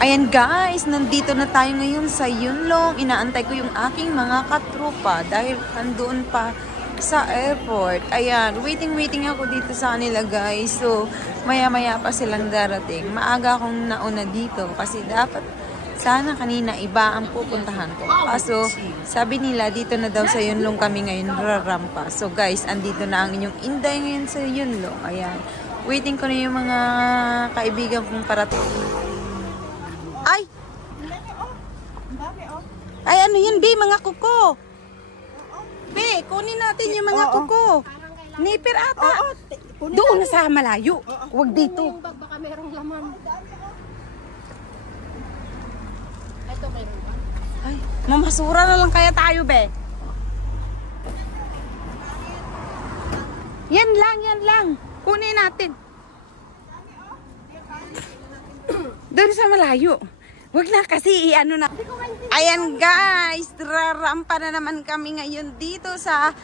Ayan guys, nandito na tayo ngayon sa Yunlong. Inaantay ko yung aking mga katropa dahil nandoon pa sa airport. Ayan, waiting ako dito sa kanila guys. So, maya-maya pa silang darating. Maaga akong nauna dito kasi dapat sana kanina iba ang pupuntahan ko. Kaso, sabi nila dito na daw sa Yunlong kami ngayon rarampa. So guys, andito na ang inyong Inday ngayon sa Yunlong. Ayan, waiting ko na yung mga kaibigan kong parating. Ay! Ay, ano yun, B? Mga kuko. B, kunin natin yung mga kuko. Nipir ata. Doon na sa malayo. Huwag dito. Baka merong laman. Ito meron ba? Ay, mamasura na lang kaya tayo, be. Yan lang. Kunin natin. Doon sa malayo. Huwag na kasi ano na. Ayan guys, rarampa na naman kami ngayon dito sa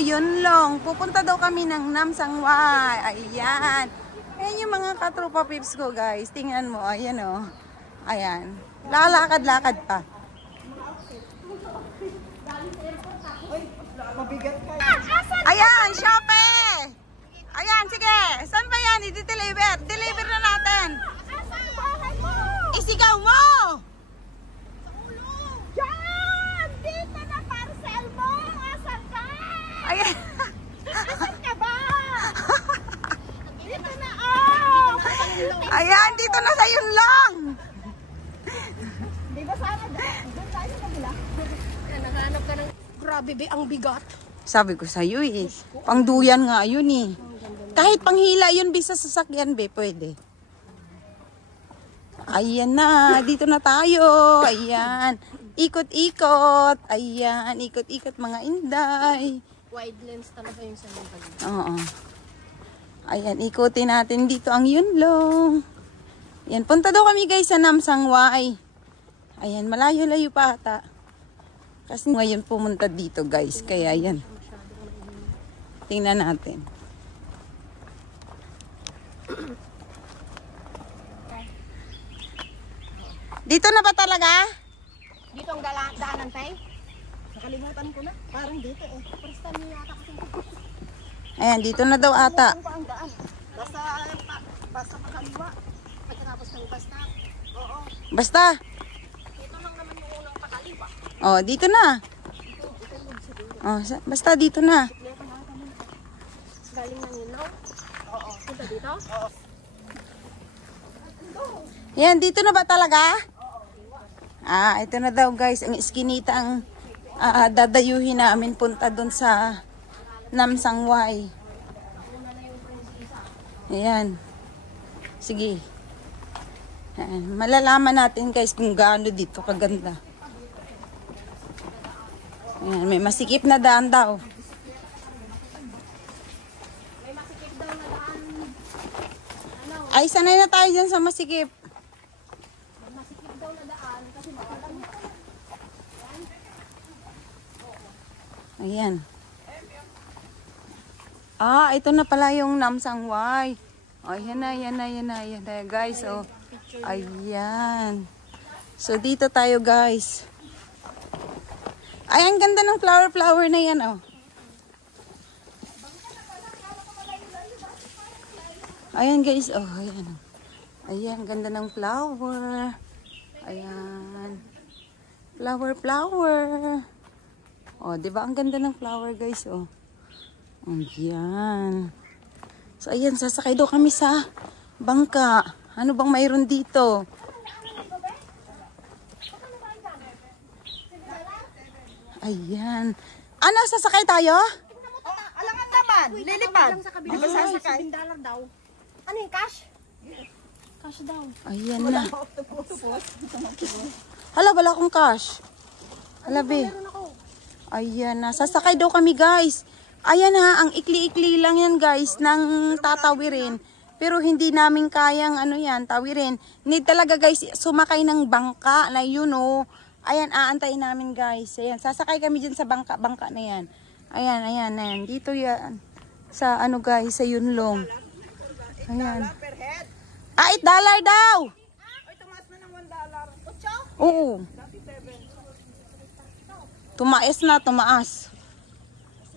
Yunlong. Pupunta daw kami ng Namsangway. Ayan. Ayan yung mga katropa pips ko guys. Tingnan mo, ayan oh. Ayan. Lalakad-lakad pa. Ayan, Shopee! Ayan, sige. Saan ba yan? I-deliver. Deliver na natin. Isigaw mo! Diyan! Dito na parcel mo! Asan ka? Ayan. Asan ka ba? Dito na, oh! Ayan, dito na sa Yunlong. Di ba sana doon tayo sa kabila? Nakahanap ka ng... Grabe, ang bigat. Sabi ko sa'yo eh. Pangduyan nga yun eh. Kahit panghila yun, bisa sasakyan be, pwede. Ayan na, dito na tayo. Ayan. Ikot-ikot. Ayan, ikot-ikot mga Inday. Wide lens talaga yung sa mga balik. Oo. Ayan, ikutin natin dito ang Yunlong. Ayan, punta daw kami guys sa Namsangway. Ayan, malayo-layo pa ata. Kasi ngayon pumunta dito guys. Kaya yan. Tingnan natin. Dito na ba talaga? Dito ang daanan tayo? Nakalimutan ko na. Parang dito eh. First time niya yata kasi. Ayan, dito na daw ata. Ano pa ang daan? Basta pakaliwa. Pagkatapos ng basta. Oo. Basta. Dito lang naman yung unang pakaliwa. Oh, dito na. Oh, basta dito na. Galing ng Yunlong? Oo. Punta dito? Oo. Yan, dito na ba talaga? Ah, ito na daw guys. Ang iskinita ang dadayuhin namin punta doon sa Namsangway. Ayan. Sige. Ayan. Malalaman natin guys kung gaano dito kaganda. Ayan, may masikip na daan daw. May masikip daw na daan. Ay, sanay na tayo dyan sa masikip. May masikip daw na daan kasi makalang. Ayan. Ah, ito na pala yung Namsangway. Oh, yan na, guys. Oh, ayan. So, dito tayo, guys. Ay, ang ganda ng flower na yan, oh. Ayan, guys. Oh, ayan. Ayan, ganda ng flower. Ayan. Flower. Oh, di ba? Ang ganda ng flower, guys, oh. Ayan. So, ayan, sasakay daw kami sa bangka. Ano bang mayroon dito? Ayan. Ano, sasakay tayo? Alangan naman. Lilipad. Di ba sasakay? $10 daw. Ano yung cash? Cash daw. Ayan na. Hala, wala akong cash. Hala, be. Ayan na. Sasakay daw kami, guys. Ayan ha, ang ikli-ikli lang yan guys ng tatawirin. Pero hindi namin kayang tawirin. Need talaga guys, sumakay ng bangka na yun oh. Ayan, aantayin namin guys. Ayan, sasakay kami dyan sa bangka na yan. Ayan. Dito yan. Sa guys, sa Yunlong. Ayan. $8 daw. Oo. Tumaas na, tumaas.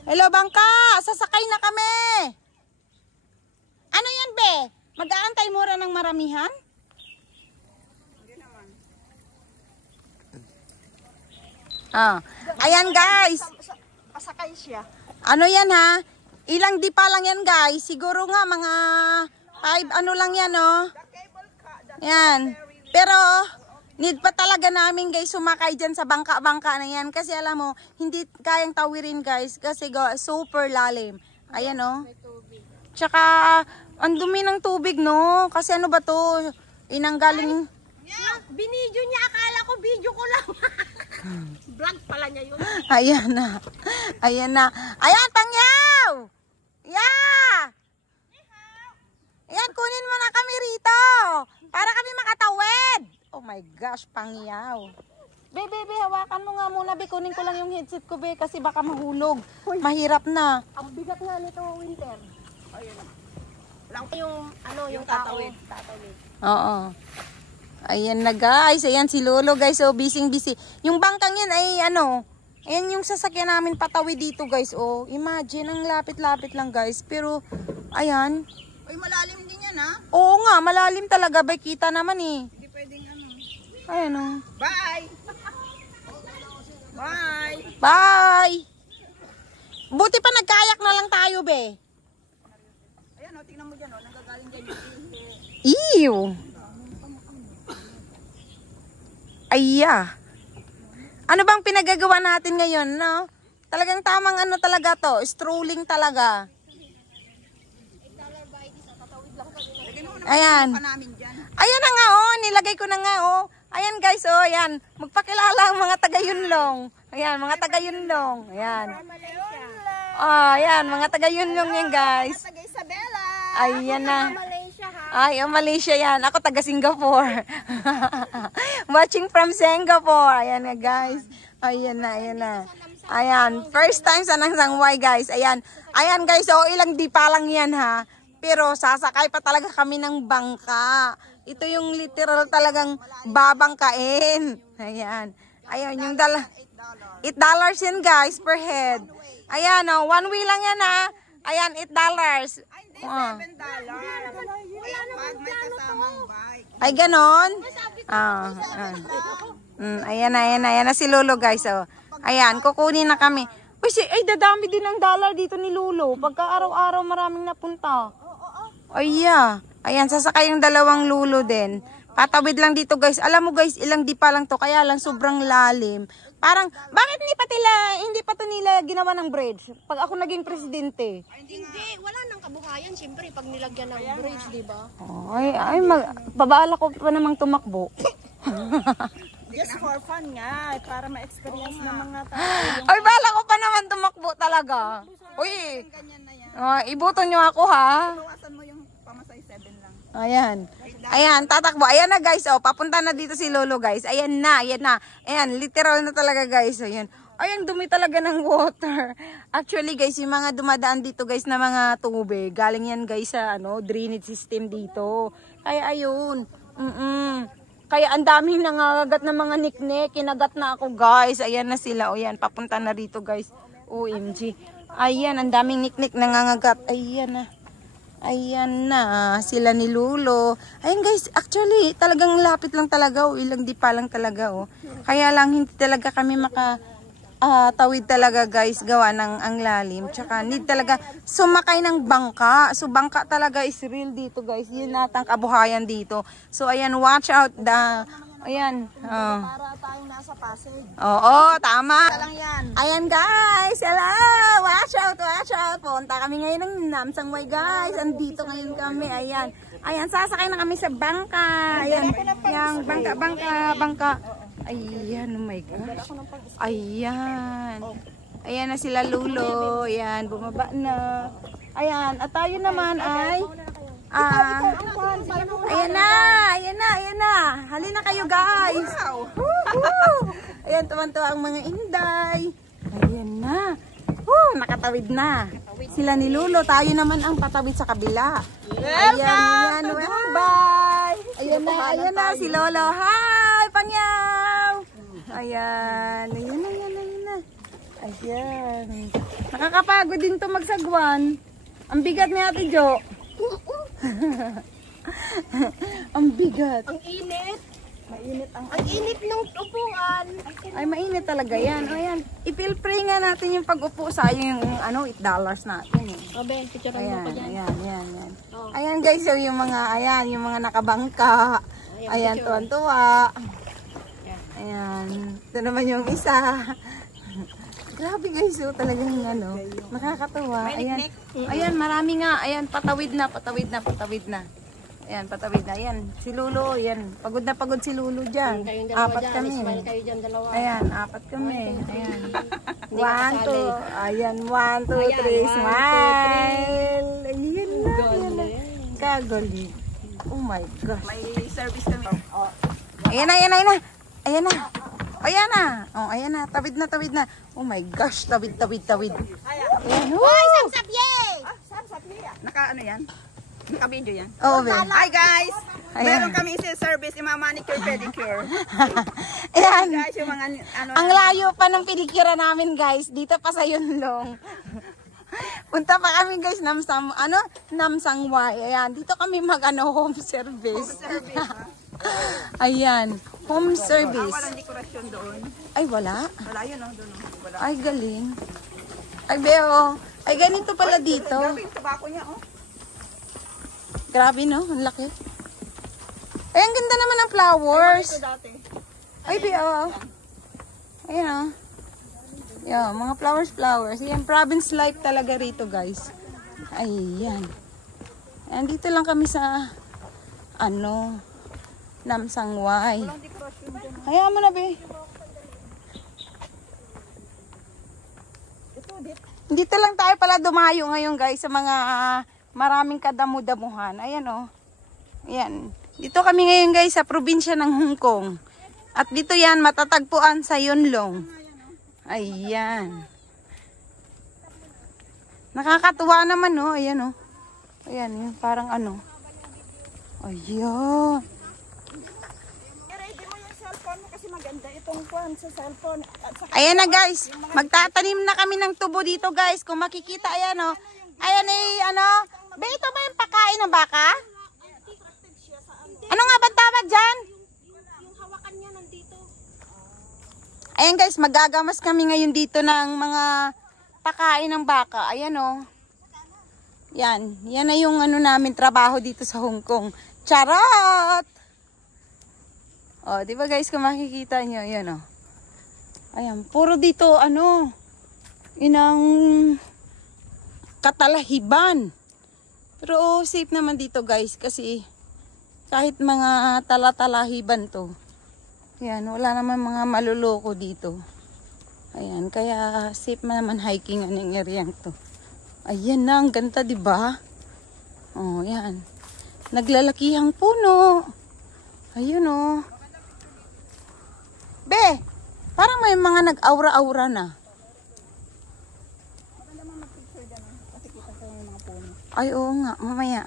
Hello, bangka! Sasakay na kami! Ano yan, be? Mag-aantay mura ng maramihan? Ah. Ayan, guys. Pasakay siya. Ano yan, ha? Ilang di pa lang yan, guys. Siguro nga, mga 5 ano lang yan, oh. Yan. Pero, need pa talaga namin, guys, sumakay dyan sa bangka-bangka na yan. Kasi alam mo, hindi kayang tawirin, guys. Kasi super lalim. Ayan, oh. Tsaka, ang dumi ng tubig, no? Kasi ano ba to? Inanggaling... Binidyo niya. Akala ko video ko lang. Vlog pala niya yun. Ayan na. Ayan na. Ayan, Pangyaw! Yeah! Ayan, kunin mo na kami rito. Para kami makatawid. Oh my gosh, Pangyaw. Be, hawakan mo nga muna. Be, kunin ko lang yung headset ko, be. Kasi baka mahulog. Mahirap na. Ang bigat nga nito, Winter. Ayun. Lang yung tatawid. Oo. Ayan na, guys. Ayan si Lolo, guys. So, busy. Yung bangkang yan ay ano, ayan yung sasakyan namin patawid dito, guys. Oh, imagine, ang lapit-lapit lang, guys. Pero, ayan. Uy, malalim din yan, ha? Oo nga, malalim talaga. Bay, kita naman eh. Hindi pwedeng ano. Ayan oh. Bye! Bye! Bye! Buti pa nagkayak na lang tayo, be. Ayan, o, tingnan mo dyan, o. Nanggagaling dyan yung Ew! Ayya! Ano bang pinagagawa natin ngayon, no? Talagang tamang ano talaga to. Strolling talaga. Ayan. Ayan na nga, oh. Nilagay ko na nga, oh. Ayan, guys, oh. Ayan. Magpakilala ang mga taga-Yunlong. Ayan, mga taga-Yunlong. Ayan. Oh, ayan. Mga taga-Yunlong yan, guys. Taga-Isabela. Ayan na. Malaysia, ha? Ay, Malaysia yan. Ako taga Singapore. Watching from Singapore. Ayan nga, guys. Ayan na, ayan na. Ayan. First time sa Nangsangway, guys. Ayan. Ayan, guys. Oh, ilang di pa lang yan, ha. Pero sasakay pa talaga kami ng bangka. Ito yung literal talagang babangkain. Ayan. Ayan, yung $8 yan, guys, per head. Ayan, oh. One way lang yan, ha. Ayan, $8. $7. Pag may kasamang bike. Ay, ganon? Ayan na si Lolo, guys. Oh. Ayan, kukunin na kami. Uy, ay, dadami din ng dollar dito ni Lolo. Pagka araw-araw maraming napunta. Ay, yeah. Ayan, sasakay yung dalawang Lolo din. Patawid lang dito, guys. Alam mo, guys, ilang di pa lang to. Kaya lang sobrang lalim. Parang, bakit hindi pa to nila ginawa ng bridge? Pag ako naging presidente. Hindi, wala nang kabuhayan. Siyempre, pag nilagyan ng bridge, di ba? Babala ko pa namang tumakbo. Just for fun nga, para ma-experience ng mga tao. Ay, bala ko pa naman tumakbo talaga. Uy, ibuto nyo ako, ha? Bawasan mo yung pamasay 7 lang. Ayan. Ayan, tatakbo. Ayan na, guys. Oh, papunta na dito si Lolo, guys. Ayan na, ayan na. Ayan, literal na talaga, guys. Ayan. Ayan, dumi talaga ng water. Actually, guys, yung mga dumadaan dito, guys, na mga tubig. Galing yan, guys, sa drainage system dito. Kaya, ayun. Kaya, ang daming nangagat na mga niknek. Kinagat na ako, guys. Ayan na sila. O, yan, papunta na rito, guys. OMG. Ayan, ang daming niknek nangangagat. Ayan na. Ayan na, sila ni Lolo. Ayan, guys, actually, talagang lapit lang talaga, oh. Ilang di pa lang talaga, oh. Kaya lang, hindi talaga kami tawid talaga, guys, gawa ng ang lalim. Tsaka, need talaga sumakay ng bangka. So, bangka talaga is real dito, guys. Yun natang kabuhayan dito. So, ayan, watch out ayan. Para tayong nasa Pasig. Oo, tama. Lang yan. Ayan, guys. Hello. Watch out, watch out. Punta kami ngayon ng Namsangway, guys. Andito ngayon kami. Ayan. Ayan, sasakay na kami sa bangka. Ayan. Yang bangka. Ayan, oh my gosh. Ayan. Ayan na sila Lolo. Ayan, bumaba na. Ayan, at tayo naman ay ayan na. Halina kayo, guys. Ayan, tuwan-tuwa ang mga inday. Ayan na. Nakatawid na. Sila ni Lolo, tayo naman ang patawid sa kabila. Ayan. Bye. Ayan na si Lolo. Hi, Pangyaw. Ayan. Ayan na, ayan na, ayan na. Ayan. Nakakapagod din to magsagwan. Ang bigat ni Ate Jo. Ang bigat. Ang init. Mainit ang... Ang init ng upuan. Ay, mainit talaga yan. Ayan. I-feel-free nga natin yung pag-upo sa yung ano, $8 natin eh. Obe, picture mo Ayan, pa dyan. ayan, ayan, ayan. Oh. Ayan guys, so yung mga, ayan, yung mga nakabangka. Ayan, tuwan-tuwa. Ayan. Ito naman yung isa. Grabe guys, so talagang ano, nakakatuwa. Ayan, ayan, marami nga. Ayan, patawid na, patawid na, patawid na. Ayan, patawid na. Ayan, si Lulu, ayan. Pagod na pagod si Lulu dyan. Kayong dalawa Apat dyan. kami. Smile kayo dyan dalawa. Ayan, apat kami. Ayan. Hindi ka 1, 2. kasali. Ayan, 1, 2, 3. Smile. Ayan na, ayan na. Kagaling. Oh my gosh. May service kami. Oh. Ayan na, ayan na, ayan na. Ayan na. Ayan na. Oh, ayan na. Tawid na, tawid na. Oh my gosh. Tawid, tawid, tawid. Ayan. Hoy, samsap yay! Naka ano yan? Naka-video yan. Oh, be. Hi guys! Ayan. Meron kami service, yung mga manicure, pedicure. Ayan. Guys, yung mga ano. Ang layo pa ng pilikira namin, guys. Dito pa sa Yunlong. Punta pa kami, guys, Namsangway. Ayan, dito kami home service. Ayan, home service. Walang dekorasyon doon. Ay, wala. Wala yun, no? Doon, no? Wala. Ay, galing. Ay, Beo. Ay, ganito pala dito. Grabe yung tabako niya, oh. Grabe, no? Ang laki. Ay, ang ganda naman ng flowers. Ito dati. Ay, Beo. Ayan, oh. Yan, mga flowers. Ayan, province life talaga rito, guys. Ayan. Ayan, dito lang kami sa, Namsangway. Walang dekorasyon doon. Hayaan mo na, Be. Dito lang tayo pala dumayo ngayon, guys, sa mga maraming kadamu-damuhan. Ayan, oh. Ayan. Dito kami ngayon, guys, sa probinsya ng Hong Kong. At dito yan, matatagpuan sa Yunlong. Ayan. Nakakatuwa naman, oh. Ayan, oh. Ayan, yun, parang ano. Ayan. I-ready mo yung cellphone mo kasi maganda itong phone sa cellphone. At saka Ayan na, guys. Magtatanim na kami ng tubo dito, guys. Kung makikita, ayan, oh. Ayan, Be, ito ba yung pakain ng baka? Ano nga ba tawag dyan? Yung hawakan niya nandito. Ayan, guys. Magagamas kami ngayon dito ng mga pakain ng baka. Ayan, oh. Yan. Yan na yung namin trabaho dito sa Hong Kong. Charot! Oh, di ba, guys, kung makikita nyo, yan, oh. Ayan, puro dito, inang katalahiban. Pero safe naman dito, guys, kasi kahit mga talatalahiban to, yan, wala naman mga maluloko dito. Ayan, kaya safe naman hiking ang area to. Ayan na, ang ganda, diba? Oh, yan. Naglalakihang puno. Ayun, oh. Be, parang may mga nag-aura-aura na. Ay, oo nga, mamaya.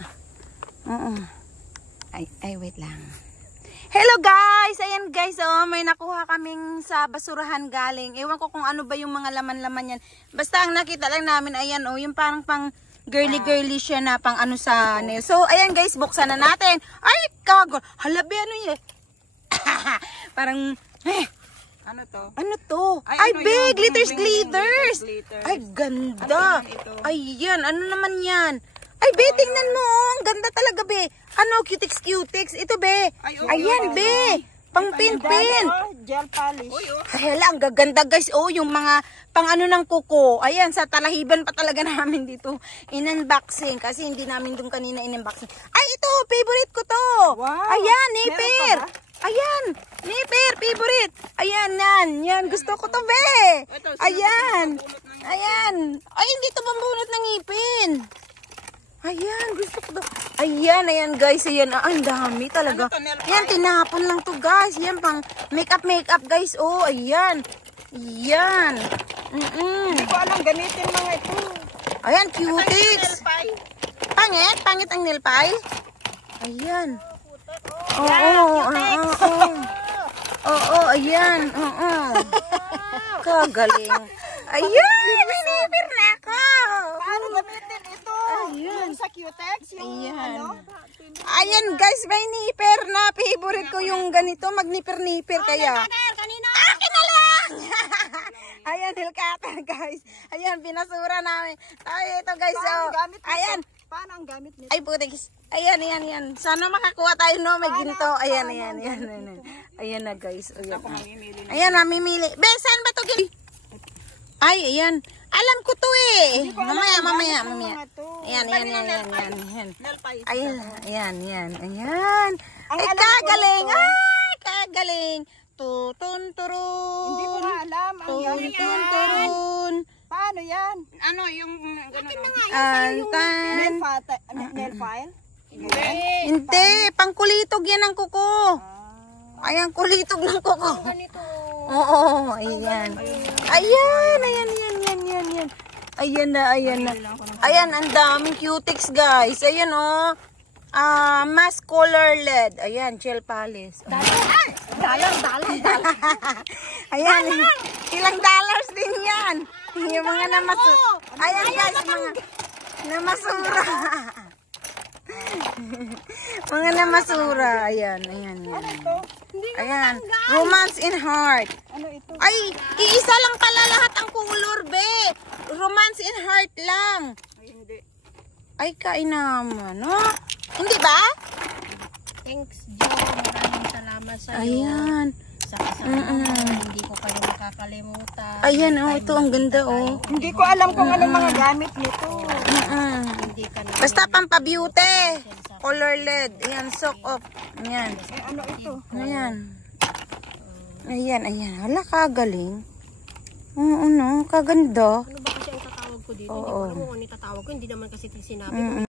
Ay, wait lang. Hello guys! Ayan guys, oh, may nakuha kaming sa basurahan galing. Ewan ko kung ano ba yung mga laman-laman yan. Basta ang nakita lang namin, ayan, oh, yung parang pang girly-girly siya na pang sa nail. So, ayan guys, buksan na natin. Ay, kago. Halabi, parang, ano to? ano to? Ay, Ay, ano big, yung glitters, bling-bling, glitters. glitters. Ay, ganda. Ano naman ito? Ayan, ano naman yan? Ay, be, tingnan mo. Ang ganda talaga, be. Ano, cutics. Ito, be. Ay, oo, Ayan, oo, be. Pang pin-pin. Gel polish. Uy, oh. Ay, hala, ang gaganda, guys. Oh, yung mga pang ng kuko. Ayan, sa talahiban pa talaga namin dito. In-unboxing. Kasi hindi namin doon kanina in-unboxing. Ay, ito. Favorite ko to. Wow. Ayan, Meron nipper. pa ba? Ayan, nipper. Favorite. Ayan, yan. Gusto ko to, be. Ito, Ayan. bunot ng- Ayan. Ay, hindi to pambunot ng ngipin. Ayan, gusto ko to. Ayan, guys. Ayan, ang dami talaga. Ano to, nail Ayan, tinapon lang to, guys. Ayan, pang makeup, guys. Oh, ayan. Ayan. Hindi ko alam gamitin mga ito. Ayan, Nail cutics. file. Pangit ang nail file. Ayan. Oo, Yeah, oo. Oo, ayan. Oo. kagaling. Ayan, nilipir na ako. Paano gamitin ito? Yung sa Cutex, yung Ayan. ano? Ayan guys, may nipper na. Favorite ko yung ganito, magnipper-nipper kaya. Akin na lang! Ayan, hilkatan guys. Ayan, pinasura namin. Ay, ito guys. Paano Oh. gamit nito? Ayan. Paano ang gamit nito? Ay, putik. Ayan. Sana makakuha tayo no, may ginto. Ayan. Ayan na guys. Ayan, mamimili. Be, saan ba to gin? Ay, ayan. Alam ko to eh. Mamaya. Ayan. Ayan. Ay, kagaling. Ay, kagaling. Tutun turun. Hindi ko na alam. Ang gamit Tutun turun. Paano yan? Ano yung gano'n? Antan. Nail file? Hindi, pangkulitog yan ang kuko. Ayan, kulitog ng kuko. Oo, ayan. Ayan. Ayan na. Ayan, ang daming cutex guys. Ayan oh. Mask color LED. Ayan, gel polish. Dalang. Ayan, ilang dollars din yan. Yung mga namasura. Ayan guys, mga namasura. Mga namasura. Ayan. Ayan, romance in heart. Ano ito? Ay, iisa lang pala lahat ang color, be. Romance in heart lang. Ay, hindi. Ay, kain naman, no? Hindi ba? Thanks, Joe. Maraming salamat sa iyo. Ayan. Sa kasama mo. Hindi ko kayo makakalimutan. Ayan, oh, ito ang ganda, oh. Hindi ko alam kung anong mga gamit nito. Hindi ka na. Basta pampabeauty. Color LED. Ayan, soak up. Ayan. Eh, ano ito? Ayan. Hala, kagaling. Oo, no, kaganda. Ano ba kasi ang tatawag ko dito? Oo. Hindi ko alam kung ano yung tatawag ko. Hindi naman kasi sinabi ko.